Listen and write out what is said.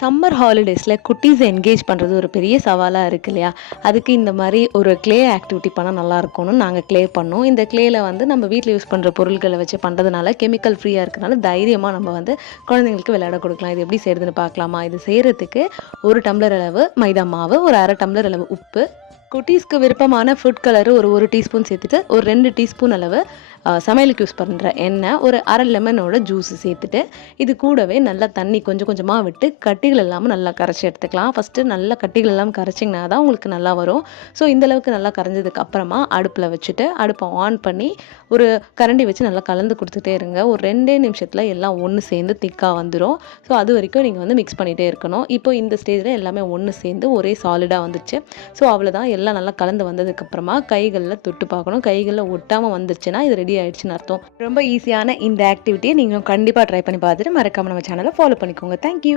Summer ஹாலிடேஸில் குட்டீஸை engage பண்ணுறது ஒரு பெரிய சவாலாக இருக்கு இல்லையா? அதுக்கு இந்த மாதிரி ஒரு க்ளே ஆக்டிவிட்டி பண்ணால் நல்லா இருக்கும்னு நாங்கள் க்ளே பண்ணோம். இந்த க்ளேயில் வந்து நம்ம வீட்டில் யூஸ் பண்ணுற பொருட்களை வச்சு பண்ணுறதுனால கெமிக்கல் ஃப்ரீயாக இருக்கனால தைரியமாக நம்ம வந்து குழந்தைங்களுக்கு விளையாட கொடுக்கலாம். இது எப்படி செய்கிறதுன்னு பார்க்கலாமா? இது செய்கிறதுக்கு 1 டம்ளர் அளவு மைதா மாவு, ஒரு 1/2 டம்ளர் அளவு உப்பு, குட்டீஸ்க்கு விருப்பமான ஃபுட் கலரு ஒரு டீஸ்பூன் சேர்த்துட்டு, ஒரு 2 டீஸ்பூன் அளவு சமையலுக்கு யூஸ் பண்ணுற எண்ணெய், ஒரு 1/2 லெமனோட ஜூஸு சேர்த்துட்டு, இது கூடவே நல்லா தண்ணி கொஞ்சம் கொஞ்சமாக விட்டு கட்டிகள் இல்லாமல் நல்லா கரைச்சி எடுத்துக்கலாம். ஃபஸ்ட்டு நல்லா கட்டிகள் இல்லாமல் கரைச்சிங்கன்னா தான் உங்களுக்கு நல்லா வரும். ஸோ இந்தளவுக்கு நல்லா கரைஞ்சதுக்கு அப்புறமா அடுப்பில் வச்சுட்டு அடுப்பை ஆன் பண்ணி ஒரு கரண்டி வச்சு நல்லா கலந்து கொடுத்துட்டே இருங்க. ஒரு 2 நிமிஷத்தில் எல்லாம் ஒன்று சேர்ந்து திக்காக வந்துடும். ஸோ அது வரைக்கும் நீங்கள் வந்து மிக்ஸ் பண்ணிகிட்டே இருக்கணும். இப்போ இந்த ஸ்டேஜில் எல்லாமே ஒன்று சேர்ந்து ஒரே சாலிடாக வந்துடுச்சு. ஸோ அவ்வளோதான், எல்லாம் நல்லா கலந்து வந்ததுக்கப்புறமா கைகளில் தொட்டு பார்க்கணும். கைகளில் ஒட்டாமல் வந்துருச்சுன்னா இது ரெடி ஆயிடுச்சுன்னு அர்த்தம். ரொம்ப ஈஸியான இந்த ஆக்டிவிட்டியை நீங்களும் கண்டிப்பாக ட்ரை பண்ணி பார்த்துட்டு மறக்காம நம்ம சேனலை ஃபாலோ பண்ணிக்கோங்க. தேங்க்யூ.